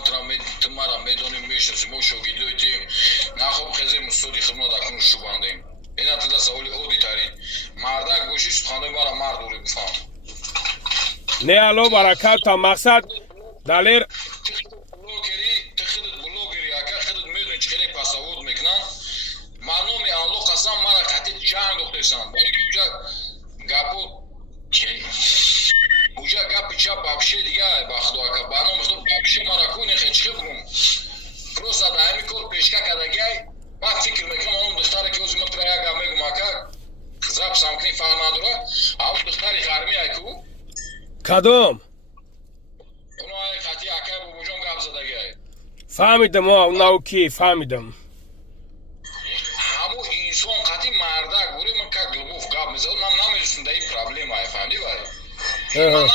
تو مرا میدونیم میشناسیم ما شاگرداییم نخواب خزیم استادی خدمت اکنون شوبندیم اینا تا دست اولی اودی ترین مردک گوشی سخنده مرا مرد دوری بفهم نه الو برکت تا مقصد دلیر خودت بلوگری اگر خودت میدونی چه خیلی پسوود میکنن معلوم آنلو قسم مرا قطعی جنگ دخترسن یعنی که اونجا گپو اونجا گپ چه بابشه دیگه بخدو اکا بانو میخوام بابشه مرا کنی خیلی بگم پروسا دائمی کل پیشکا کدگی بعد فکر میکنم اون دختره که اوزی من تریا گم میگم اکا زب سامکنی فهم نداره اون دختری خرمی ایکو کدوم اونو ای قطعی اکا بوجون گپ زدگی فهمیدم اونو کی فهمیدم همو انسان قطعی مردک بوری من که گلبوف گپ میزد من نمیدونستم در این پرابلم های فهمیدی بایی من